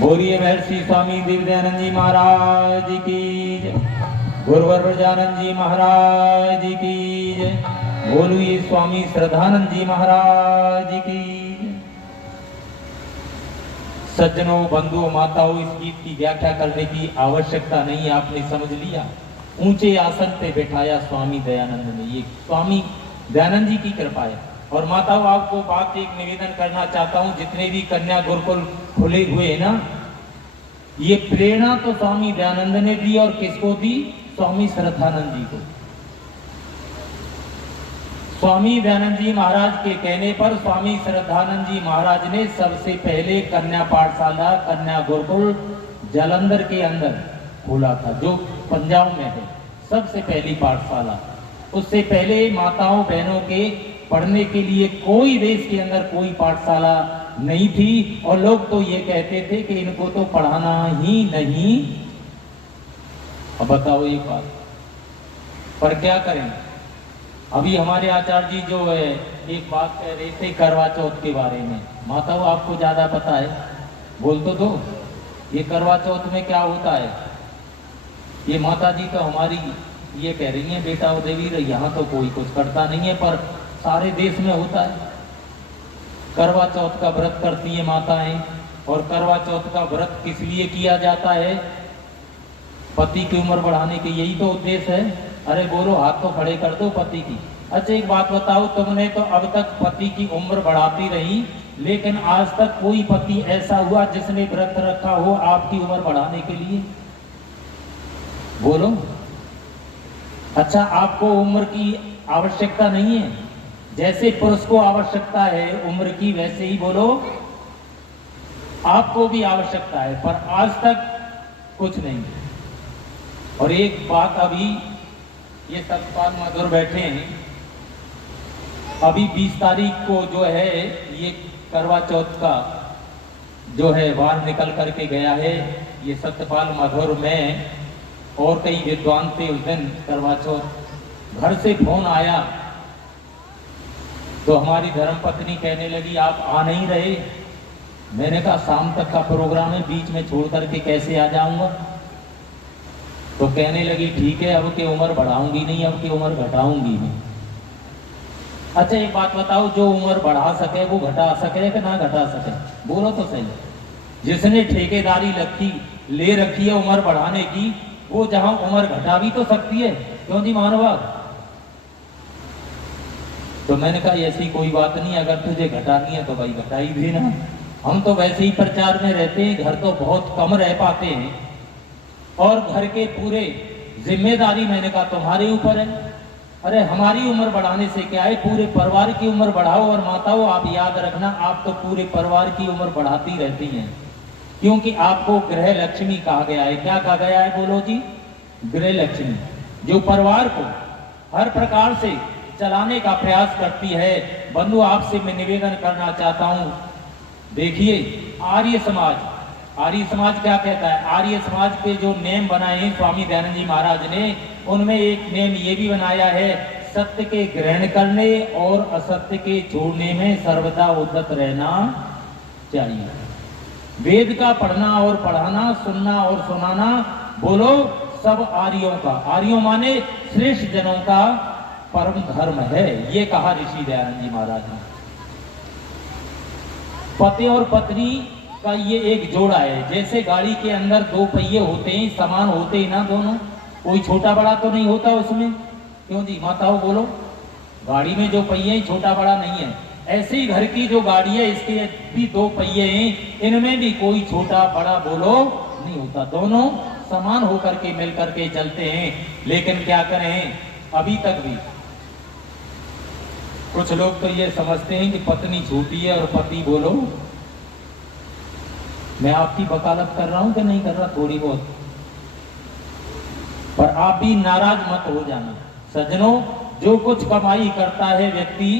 बोलिए महर्षि स्वामी दिव्यानंद जी महाराज की जय। गुरुवर ब्रजानंद जी महाराज की जय। बोलिए स्वामी श्रद्धानंद जी महाराज की जय। सज्जनों, बंधुओं, माताओं, इस गीत की व्याख्या करने की आवश्यकता नहीं, आपने समझ लिया। ऊंचे आसन पे बैठाया स्वामी दयानंद ने, ये स्वामी दयानंद जी की कृपा है। और माताओं, आपको बात एक निवेदन करना चाहता हूं, जितने भी कन्या गुरुकुल खुले हुए हैं ना, ये प्रेरणा तो स्वामी दयानंद ने दी, और किसको दी? स्वामी श्रद्धानंद जी को। स्वामी दयानंद जी महाराज के कहने पर स्वामी श्रद्धानंद जी महाराज ने सबसे पहले कन्या पाठशाला, कन्या गुरुकुल जालंधर के अंदर खोला था, जो पंजाब में है, सबसे पहली पाठशाला। उससे पहले माताओं बहनों के पढ़ने के लिए कोई देश के अंदर कोई पाठशाला नहीं थी, और लोग तो ये कहते थे कि इनको तो पढ़ाना ही नहीं। अब बताओ एक बात, पर क्या करें? अभी हमारे आचार्य जी जो है एक बात कह रहे थे करवा चौथ के बारे में। माताओं, आपको ज्यादा पता है, बोल तो दो, ये करवा चौथ में क्या होता है? ये माता जी तो हमारी ये कह रही है बेटा और देवी, यहाँ तो कोई कुछ करता नहीं है, पर सारे देश में होता है। करवा चौथ का व्रत करती है माताएं, और करवा चौथ का व्रत किस लिए किया जाता है? पति की उम्र बढ़ाने के, यही तो उद्देश्य है। अरे बोलो, हाथ तो खड़े कर दो पति की। अच्छा एक बात बताओ, तुमने तो अब तक पति की उम्र बढ़ाती रही, लेकिन आज तक कोई पति ऐसा हुआ जिसने व्रत रखा हो आपकी उम्र बढ़ाने के लिए? बोलो। अच्छा, आपको उम्र की आवश्यकता नहीं है? जैसे पुरुष को आवश्यकता है उम्र की, वैसे ही बोलो आपको भी आवश्यकता है, पर आज तक कुछ नहीं। और एक बात, अभी ये सतपाल मधुर बैठे हैं, अभी 20 तारीख को जो है ये करवा चौथ का जो है वार निकल करके गया है। ये सत्यपाल मधुर में और कई विद्वान थे उस दिन करवा चौथ। घर से फोन आया तो हमारी धर्मपत्नी कहने लगी आप आ नहीं रहे। मैंने कहा शाम तक का प्रोग्राम है, बीच में छोड़ करके कैसे आ जाऊंगा? तो कहने लगी ठीक है, अब की उम्र बढ़ाऊंगी नहीं, अब की उम्र घटाऊंगी नहीं। अच्छा एक बात बताओ, जो उम्र बढ़ा सके वो घटा सके कि ना घटा सके? बोलो तो सही। जिसने ठेकेदारी ले रखी है उम्र बढ़ाने की, वो जहां उम्र घटा भी तो सकती है, क्यों जी महानुभाव? तो मैंने कहा ऐसी कोई बात नहीं, अगर तुझे घटानी है तो भाई घटा ही देना। हम तो वैसे ही प्रचार में रहते हैं, घर तो बहुत कम रह पाते हैं, और घर के पूरे जिम्मेदारी मैंने कहा तुम्हारे ऊपर है। अरे हमारी उम्र बढ़ाने से क्या है, पूरे परिवार की उम्र बढ़ाओ। और माताओं, आप याद रखना, आप तो पूरे परिवार की उम्र बढ़ाती रहती हैं, क्योंकि आपको गृह लक्ष्मी कहा गया है। क्या कहा गया है बोलो जी? गृह लक्ष्मी, जो परिवार को हर प्रकार से चलाने का प्रयास करती है। बंधु, आपसे मैं निवेदन करना चाहता हूं, देखिए आर्य समाज क्या कहता है? आर्य समाज पे जो नेम बनाए हैं स्वामी दयानंद जी महाराज ने, उनमें एक नेम ये भी बनाया है, सत्य के ग्रहण करने और असत्य के छोड़ने में सर्वदा उद्यत रहना चाहिए। वेद का पढ़ना और पढ़ाना, सुनना और सुनाना, बोलो सब आर्यों का, आर्यों माने श्रेष्ठ जनों का परम धर्म है, ये कहा ऋषि दयानंद जी महाराज ने। पति और पत्नी का ये एक जोड़ा है। जैसे गाड़ी के अंदर दो पहिए होते हैं, समान होते हैं ना दोनों, कोई छोटा बड़ा तो नहीं होता उसमें, क्यों जी माताओं बोलो? गाड़ी में जो पहिए हैं छोटा बड़ा नहीं है। ऐसे ही घर की जो गाड़ी है इसके भी दो पहिए हैं, इनमें भी कोई छोटा बड़ा बोलो नहीं होता, दोनों समान होकर के मिल करके चलते हैं। लेकिन क्या करें, अभी तक भी कुछ लोग तो ये समझते हैं कि पत्नी छोटी है और पति बोलो। मैं आपकी वकालत कर रहा हूं कि नहीं कर रहा? थोड़ी बहुत, पर आप भी नाराज मत हो जाना। सज्जनों, जो कुछ कमाई करता है व्यक्ति,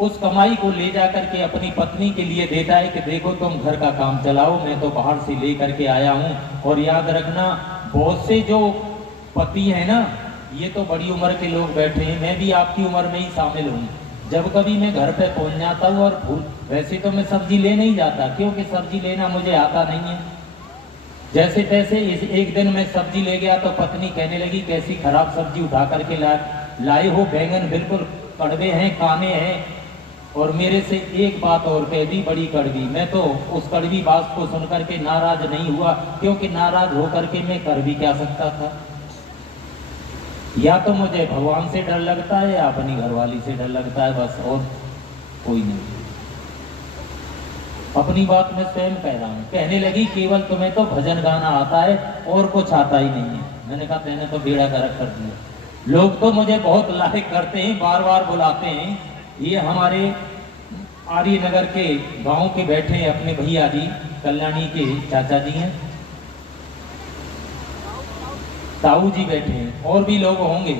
उस कमाई को ले जाकर के अपनी पत्नी के लिए देता है कि देखो तुम घर का काम चलाओ, मैं तो बाहर से ले करके आया हूं। और याद रखना, बहुत से जो पति है ना, ये तो बड़ी उम्र के लोग बैठे हैं, मैं भी आपकी उम्र में ही शामिल हूँ। जब कभी मैं घर पे पहुंच जाता हूँ और वैसे तो मैं सब्जी ले नहीं जाता, क्योंकि सब्जी लेना मुझे आता नहीं है, जैसे तैसे इस एक दिन मैं सब्जी ले गया तो पत्नी कहने लगी कैसी खराब सब्जी उठा करके लाए हो, बैंगन बिल्कुल कड़वे हैं, काने हैं। और मेरे से एक बात और कह दी बड़ी कड़वी। मैं तो उस कड़वी बात को सुनकर के नाराज नहीं हुआ, क्योंकि नाराज होकर के मैं कर भी क्या सकता था। या तो मुझे भगवान से डर लगता है या अपनी घरवाली से डर लगता है, बस और कोई नहीं। अपनी बात मैं स्वयं कह रहा हूँ। कहने लगी केवल तुम्हें तो भजन गाना आता है और कुछ आता ही नहीं है। मैंने कहा मैंने तो बेड़ा गर्क कर दिया। लोग तो मुझे बहुत लाइक करते हैं, बार बार बुलाते हैं। ये हमारे आर्य नगर के गांव के बैठे हैं अपने भैया जी, कल्याणी के चाचा जी हैं, ताऊ जी बैठे हैं, और भी लोग होंगे।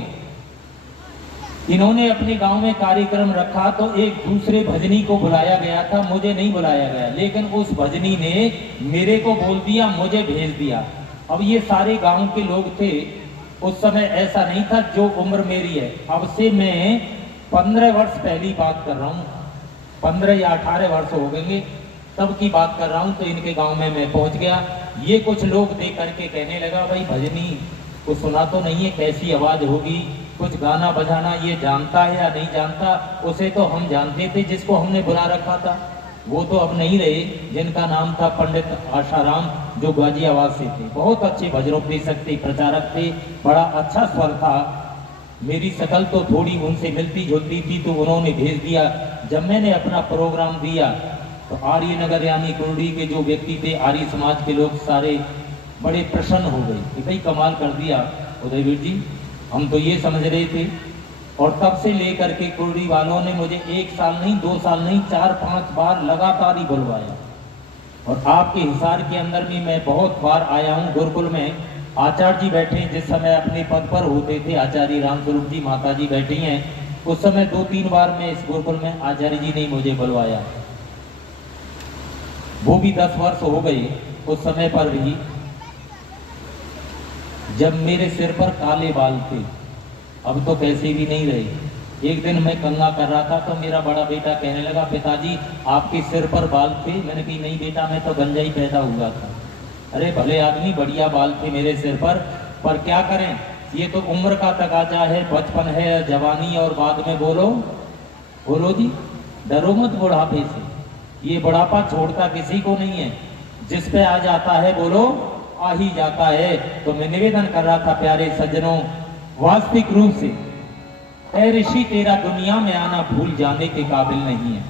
इन्होंने अपने गांव में कार्यक्रम रखा तो एक दूसरे भजनी को बुलाया गया था, मुझे नहीं बुलाया गया। लेकिन उस भजनी ने मेरे को बोल दिया, मुझे भेज दिया। अब ये सारे गांव के लोग थे। उस समय ऐसा नहीं था जो उम्र मेरी है। अब से मैं 15 वर्ष पहली बात कर रहा हूँ, 15 या 18 वर्ष हो गए तब की बात कर रहा हूँ। तो इनके गांव में मैं पहुंच गया। ये कुछ लोग देख करके कहने लगा भाई भजनी को सुना तो नहीं है, कैसी आवाज होगी, कुछ गाना बजाना ये जानता है या नहीं जानता। उसे तो हम जानते थे जिसको हमने बुला रखा था, वो तो अब नहीं रहे, जिनका नाम था पंडित आशाराम, जो गाजियाबाद से थे। बहुत अच्छे भजनोपदेशक थे, प्रचारक थे, बड़ा अच्छा स्वर था। मेरी शकल तो थोड़ी उनसे मिलती जुलती थी, तो उन्होंने भेज दिया। जब मैंने अपना प्रोग्राम दिया तो आर्य नगर यानी कुंडी के जो व्यक्ति थे, आर्य समाज के लोग सारे बड़े प्रसन्न हो गए कि भाई कमाल कर दिया उदयवीर जी। हम तो ये समझ रहे थे। और तब से लेकर के कुंडी वालों ने मुझे 1 साल नहीं, 2 साल नहीं, 4-5 बार लगातार ही बुलवाया। और आपके हिसार के अंदर भी मैं बहुत बार आया हूँ। गुरुकुल में आचार्य जी बैठे, जिस समय अपने पद पर होते थे, आचार्य रामस्वरूप जी माता जी बैठी हैं, उस समय 2-3 बार में इस गुरुकुल में आचार्य जी ने मुझे बुलवाया। वो भी 10 वर्ष हो गए। उस समय पर भी जब मेरे सिर पर काले बाल थे, अब तो कैसे भी नहीं रहे। एक दिन मैं कंघा कर रहा था तो मेरा बड़ा बेटा कहने लगा पिताजी आपके सिर पर बाल थे। मैंने कही नहीं बेटा, मैं तो गंजा ही पैदा हुआ था। अरे भले आदमी, बढ़िया बाल थे मेरे सिर पर क्या करें, ये तो उम्र का तकाजा है, बचपन है, जवानी, और बाद में बोलो जी, डरो मत बुढ़ापे से। ये बुढ़ापा छोड़ता किसी को नहीं है, जिस पे आ जाता है बोलो आ ही जाता है। तो मैं निवेदन कर रहा था प्यारे सज्जनों, वास्तविक रूप से ऐ ऋषि तेरा दुनिया में आना भूल जाने के काबिल नहीं है।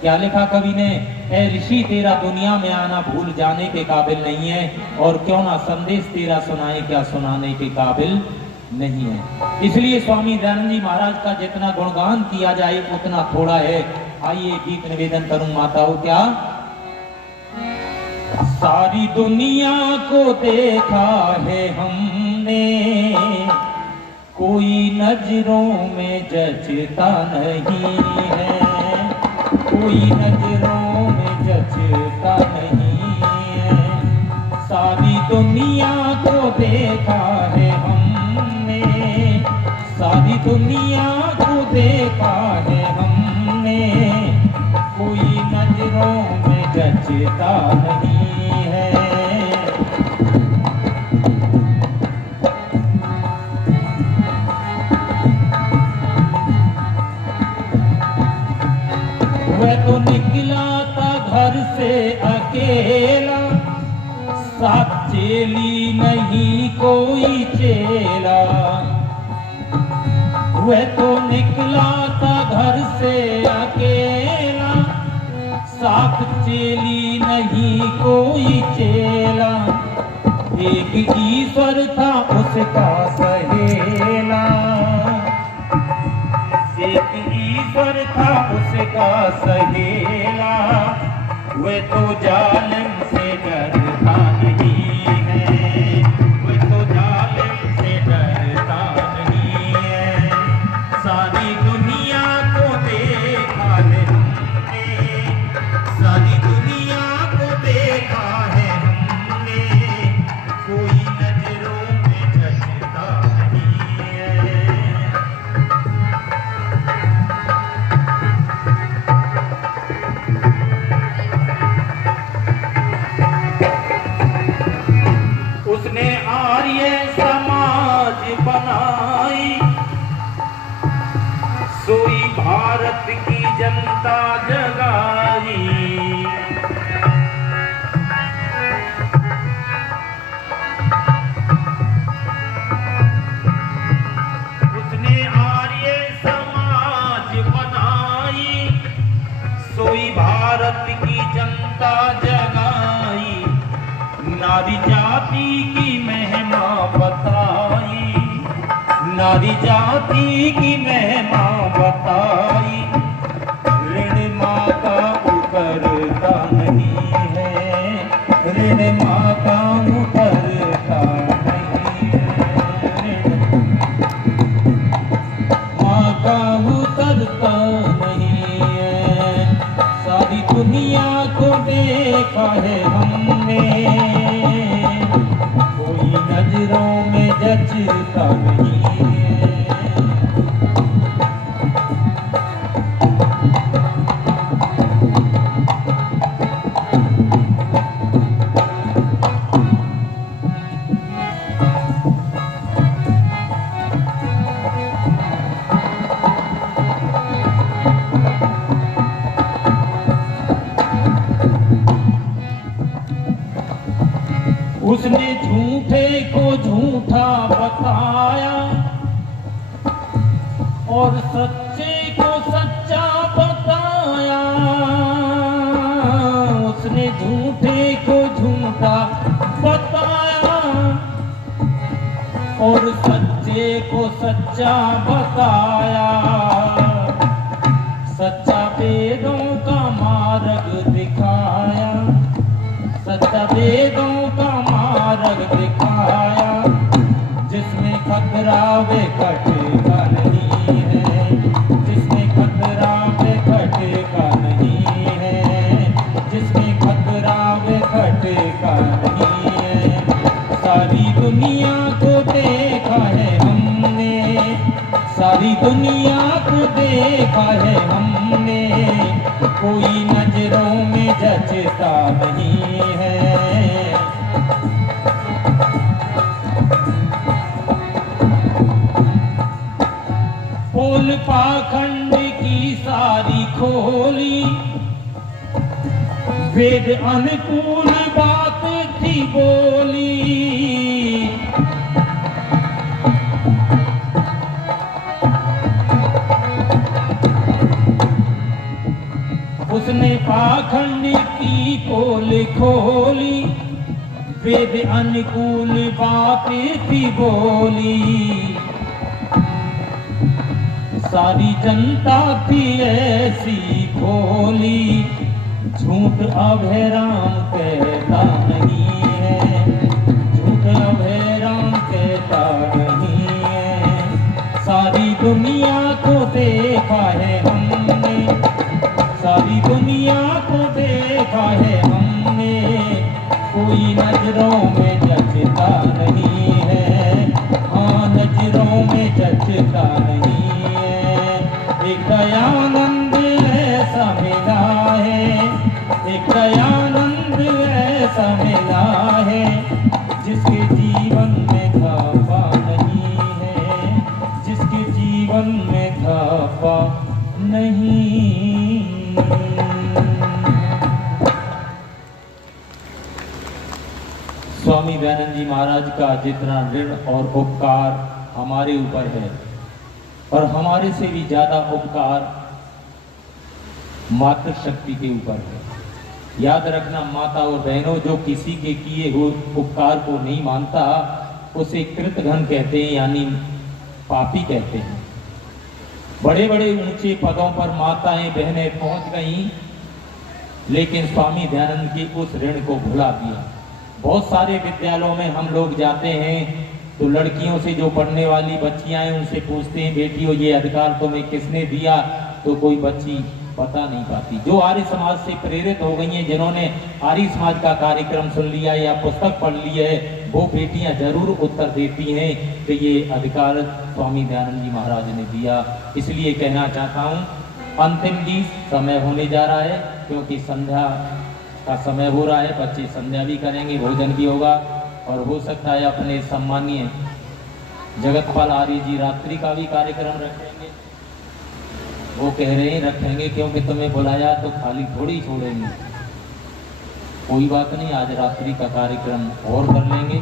क्या लिखा कवि ने? ऐ ऋषि तेरा दुनिया में आना भूल जाने के काबिल नहीं है, और क्यों ना संदेश तेरा सुनाए क्या सुनाने के काबिल नहीं है। इसलिए स्वामी दयानंद जी महाराज का जितना गुणगान किया जाए उतना थोड़ा है। आइए गीत निवेदन करूं माताओं। क्या सारी दुनिया को देखा है हमने, कोई नजरों में जचता नहीं है, कोई नजरों में जचता नहीं है। सारी दुनिया को देखा है हमने, सारी दुनिया को देखा है हमने, कोई नजरों में जचता नहीं है। वह तो निकला था घर से अकेला, साथ चेली नहीं कोई चेला। वह तो निकला था घर से अकेला, साथ चेली नहीं कोई चेला। एक ईश्वर था उसका सहेला, एक ईश्वर था उसका सहेला। वह तो जालिम से डरता नहीं है, वह तो जालिम से डरता नहीं है। सारी दुनिया को देखा है हमने, सारी दुनिया को देखा है हमने, कोई नजरों में जचता नहीं है। माता जगाई। उसने आर्य समाज बनाई, सोई भारत की जनता जगाई। नारी जाति की महिमा बताई, नारी जाति की महिमा बताई। ऋण माँ का उतरता नहीं है, ऋण माँ का उतरता नहीं है, माँ का उतरता नहीं है। सारी दुनिया को देखा है हमने, कोई नजरों में जचता नहीं है। उसने झूठे को झूठा बताया और सच्चे को सच्चा बताया। उसने झूठे को झूठा बताया और सच्चे को सच्चा बताया। सच्चा वेदों का मार्ग दिखाया, सच्चा वेदों का मार्ग दिखाया। जिसमें खतरा वे कटेगा नहीं है, जिसमें खतरा वे कटेगा नहीं है, जिसमें खतरा वे कटेगा नहीं है। सारी दुनिया को देखा है हमने, सारी दुनिया को देखा है हमने, कोई नजरों में जचता नहीं है। पोल पाखंड की सारी खोली, वेद अनुकूल बात थी बोली। उसने पाखंड की पोल खोली, वेद अनुकूल बात थी बोली। सारी जनता थी ऐसी भोली, झूठ अभय राम कहता नहीं है, झूठ अभय राम कहता नहीं है। सारी दुनिया को देखा है हमने, सारी दुनिया को देखा है हमने, कोई नजरों में जचता नहीं है, हाँ नजरों में जचता नहीं है। एक दयानंद ऐसा मिला है, एक दयानंद ऐसा मिला है, जिसके जीवन में घापा नहीं है, जिसके जीवन में घापा नहीं। स्वामी दयानंद जी महाराज का जितना ऋण और उपकार हमारे ऊपर है, और हमारे से भी ज्यादा उपकार मातृशक्ति के ऊपर है। याद रखना माता और बहनों, जो किसी के किए हुए उपकार को नहीं मानता उसे कृतघ्न कहते हैं, यानी पापी कहते हैं। बड़े बड़े ऊंचे पदों पर माताएं बहनें पहुंच गईं, लेकिन स्वामी दयानंद की उस ऋण को भुला दिया। बहुत सारे विद्यालयों में हम लोग जाते हैं तो लड़कियों से, जो पढ़ने वाली बच्चियां हैं, उनसे पूछते हैं बेटियों ये अधिकार तुम्हें किसने दिया, तो कोई बच्ची बता नहीं पाती। जो आर्य समाज से प्रेरित हो गई हैं, जिन्होंने आर्य समाज का कार्यक्रम सुन लिया या पुस्तक पढ़ ली है, वो बेटियां जरूर उत्तर देती हैं कि ये अधिकार स्वामी दयानंद जी महाराज ने दिया। इसलिए कहना चाहता हूँ, अंतिम गीत समय होने जा रहा है, क्योंकि संध्या का समय हो रहा है, बच्चे संध्या भी करेंगे, भोजन भी होगा, और हो सकता है अपने सम्मानीय जगतपाल आर्य जी रात्रि का भी कार्यक्रम रखेंगे। वो कह रहे हैं रखेंगे क्योंकि तुम्हें बुलाया तो खाली थोड़ी छोड़ेंगे। कोई बात नहीं, आज रात्रि का कार्यक्रम और कर लेंगे,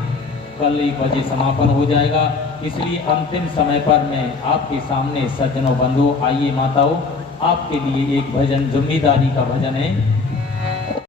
कल 1 बजे समापन हो जाएगा। इसलिए अंतिम समय पर मैं आपके सामने सज्जनों बंधुओं, आइए माताओं, आपके लिए एक भजन, जिम्मेदारी का भजन है।